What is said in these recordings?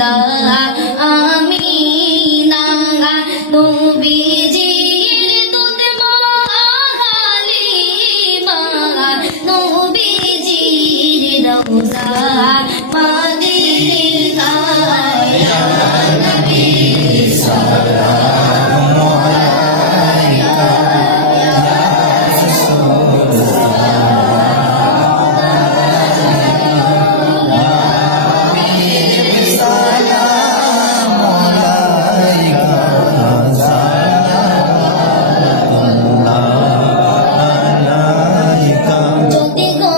রওজা আমিনা নবীজির দুধ মা হালিমা নবীজির রওজা মদিনা ইয়া নবী সালাম আলাইকা ইয়া যদি গো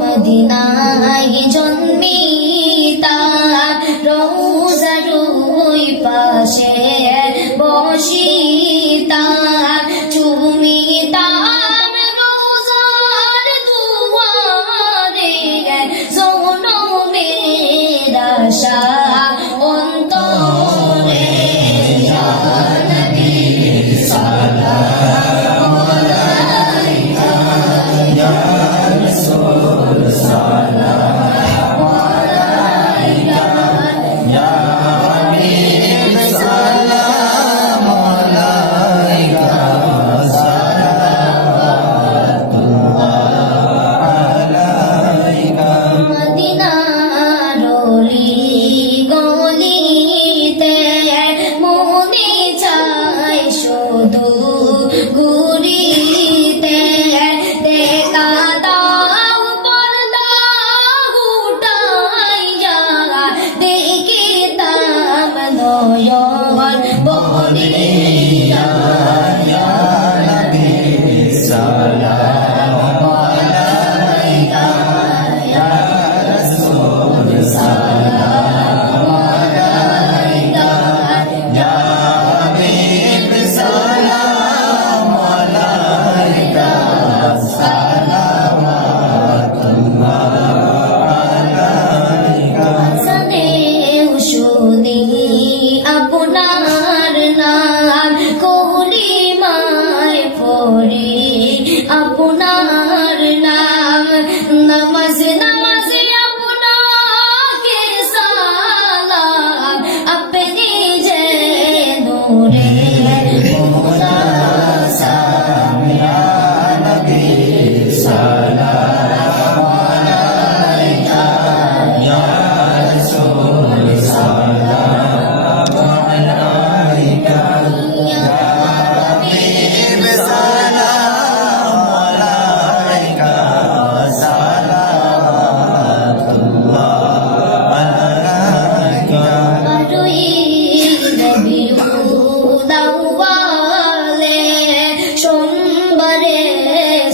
মদিনায় জন্মিতা রওজার ওই পাশে বসিতা চুমিতাম রওজার দুয়ারে জনমের আশা অন্তরে ইয়া নবী সালাম আলাইকা ইয়া রাসূল সালাম আলাইকা ইয়া হাবিব সালাম আলাইকা মদিনার অলি গলিতে মনে চায় শুধু ঘুরিতে দেখা দাও পর্দা উঠাইয়া দেখিতাম নয়ন বলিয়া ইয়া নবী সালাম আলাইকা ইয়া রাসূল সালাম আলাইকা ইয়া হাবিব সালাম আলাইকা সালাওয়াতুল্লাহ আলাইকা সানে শুনি আপনার নাম কলিমায় পড়ি আপনার নাম নামাজ নামাজে আপনাকে সালাম আপনি যে নূরে মুনাসাম ইয়া নবী সালাম আলাইকা ইয়া রাসূল সালাম আলাইকা ইয়া হাবিব সালাম আলাইকা সালাওয়াতুল্লাহ আলাইকা আরুই রবিউল আউয়ালে সোমবারে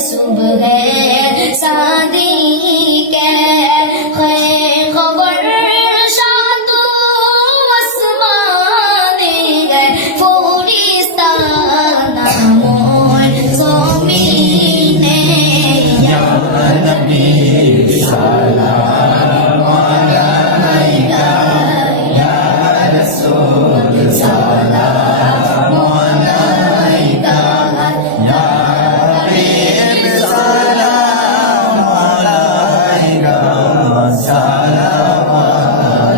সুবহে সাদিকে খবর সাতু আসমানে ফরিস্তা নামোয় জমিনে ইয়া নবী সালাম আলাইকা ইয়া রাসূল সালাম আলাইকা ইয়া হাবিব সালাম আলাইকা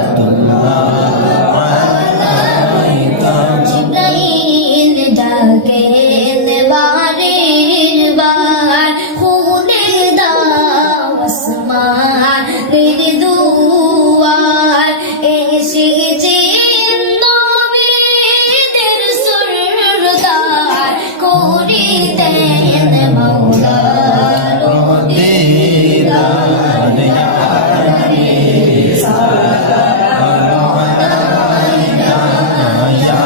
সালাওয়াতুল্লাহ আলাইকা জিবরাইল ডাকেন বারের বার খুলে দাও আসমান দুয়ার এসেছে নবীদের সরদার করে দেন মাওলা দিদার ইয়া নবী সালাম আলাইকা ইয়া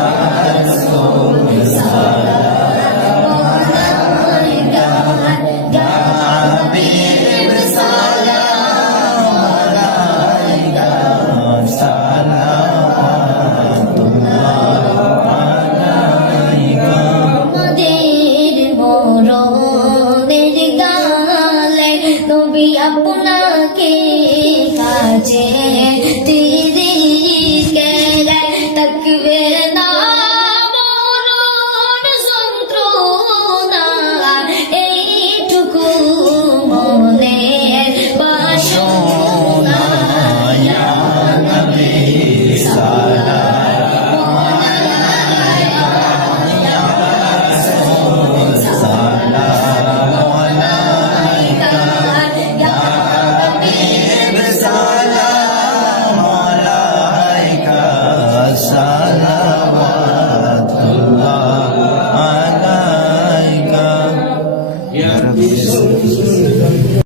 রাসূল সালাম আলাইকা ইয়া হাবিব সালাম আলাইকা সালাওয়াতুল্লাহ আলাইকা আমাদের মরণের গালে নবী আপনাকে কাছে